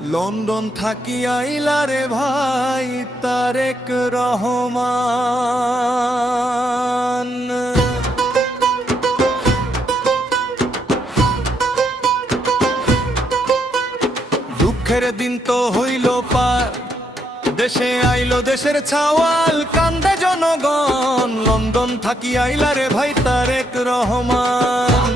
London থাকি আইলারে ভাই তারেক রহমান। দুঃখের দিন তো হইল পার, দেশে আইলো দেশের ছাওয়াল, কান্দে জনগণ। লন্ডন থাকি আইলারে ভাই তারেক রহমান।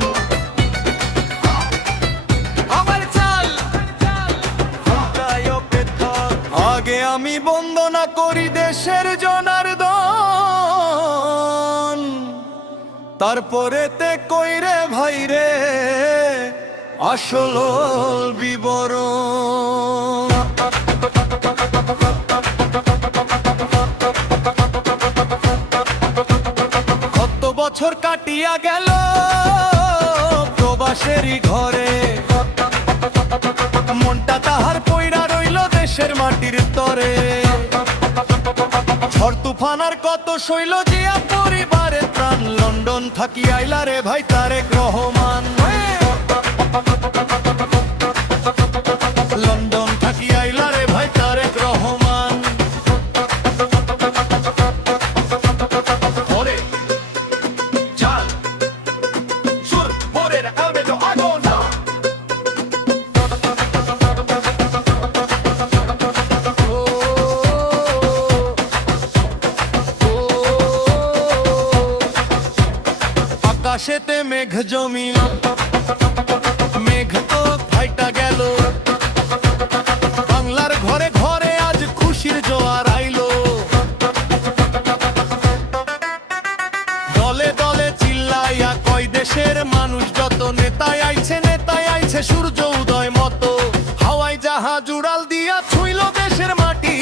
আগে আমি বন্দনা করি দেশের জনার্দন, তারপরে তে কইরে ভাইরে আসল বিবরণ। কত বছর কাটিয়া গেল প্রবাসেরই ঘরে, মনটা তাহার পইরা রইল দেশের মাটির তরে। ঝড় তুফানার কত শৈল জিয়া পরিবারের প্রাণ। লন্ডন থাকি আইলারে ভাই তারেক রহমান। লন্ডন থাকি আইলারে ভাই তারেক রহমান। ওরে চাল সুর মোরের আবেদন আগুন। আকাশেতে মেঘ জমিল, মেঘ তো ফাইটা গেল। বাংলার ঘরে ঘরে আজ খুশির জোয়ার আইলো। দলে দলে চিল্লাইয়া কয় দেশের মানুষ যত, নেতায় আইছে সূর্য উদয় মতো। হাওয়াই জাহাজ উড়াল দিয়া ছুইল দেশের মাটি,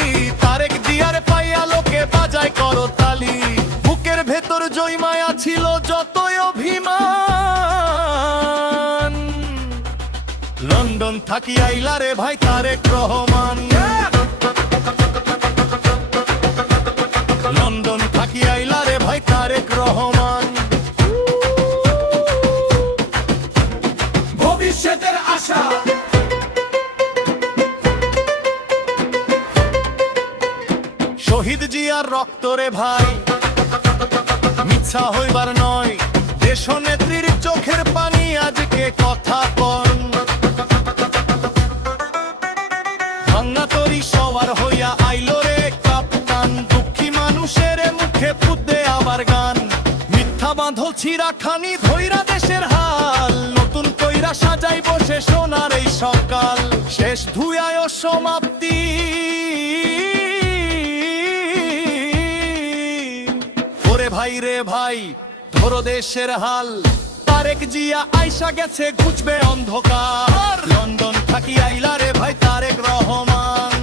তারেক দিয়ার পাইয়া লোকে বাজায় করতালি। বুকের ভেতর জয়মায়া ছিল যতই অভিমান। লন্ডন থাকি আইলারে ভাই তারেক রহমান। লন্ডন থাকি আইলারে ভাই তারেক রহমান। ভবিষ্যতের আশা শহীদ জিয়ার রক্তরে ভাই, মিথ্যা হইবার নয়। দেশ নেত্রীর চোখের পানি আজকে কথা কন। ভাঙা তরি সবার হইয়া আইলো রে কাপ্তান, দুঃখী মানুষের মুখে ফুটে আবার গান। মিথ্যা বাঁধল ছিড়া খানি ধইরা দেশের হাল, নতুন কইরা সাজাই বসে সোনার এই সকাল। শেষ ধুয়ায় সমাপ্তি ভাই রে ভাই ধরো দেশের হাল। তারেক জিয়া আইসা গেছে ঘুচবে অন্ধকার। লন্ডন থাকি আইলারে ভাই তারেক রহমান।